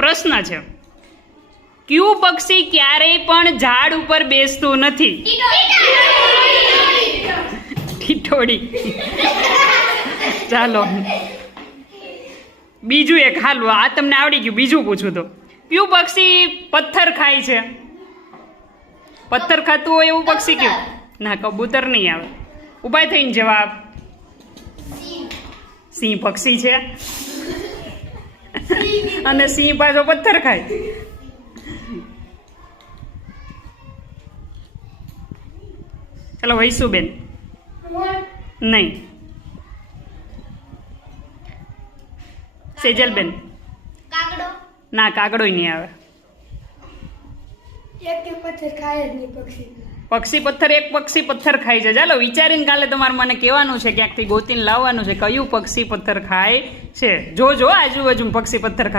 પ્રશ્ન છે, કયું પક્ષી ક્યારેય પણ ઝાડ ઉપર બેસતું નથી? ટીટોડી. ચાલો બીજું એક, હાલો આ તમને આવડી ગયું. બીજું પૂછું તો, કયું પક્ષી પથ્થર ખાય છે? પથ્થર ખાતું હોય એવું પક્ષી કયું? ના, કબૂતર નહીં આવે. ઉભા થઈને જવાબ. સિંહ પક્ષી છે અને સિંહ પાછો પથ્થર ખાય. ચલો વૈસુબેન. નહીં. સેજલબેન. કાગડો. ના, કાગડોય નહીં આવે. એક પથ્થર ખાય જ નહીં પક્ષી. પક્ષી પથ્થર, એક પક્ષી પથ્થર ખાય છે. ચાલો વિચારીને કાલે તમારે મને કહેવાનું છે, ક્યાંકથી ગોતીને લાવવાનું છે કયું પક્ષી પથ્થર ખાય છે. જોજો આજુબાજુ પક્ષી પથ્થર ખાય.